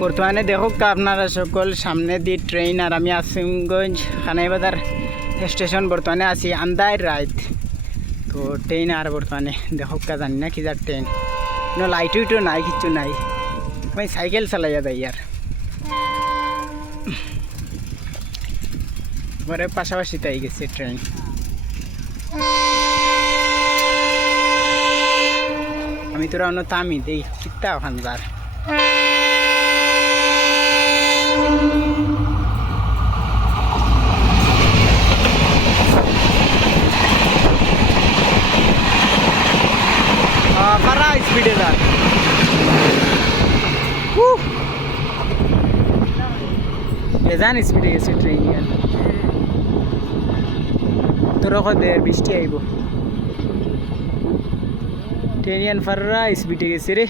বর্তমানে দেখুক আপনারা সকল সামনে দি ট্রেন আর আমি আসিমগঞ্জ খানাইবাজার স্টেশন বর্তমানে আছি আন্দার রাত তো ট্রেন আর বর্তমানে দেখুক জানি না কি যার ট্রেন লাইট উইটও নাই কিচ্ছু নাই আমি সাইকেল চালাইয়া যাই আর পরে পাশাপাশি তাই গেছে ট্রেন আমি তোরা অন্য তামি দেই কিত্তা ওখান যার পারা স্পিডে যার বেজান স্পিডে গেছে ট্রেন তোরা কদের বৃষ্টি আইব ট্রেন ফাররা স্পিডে গেছে রে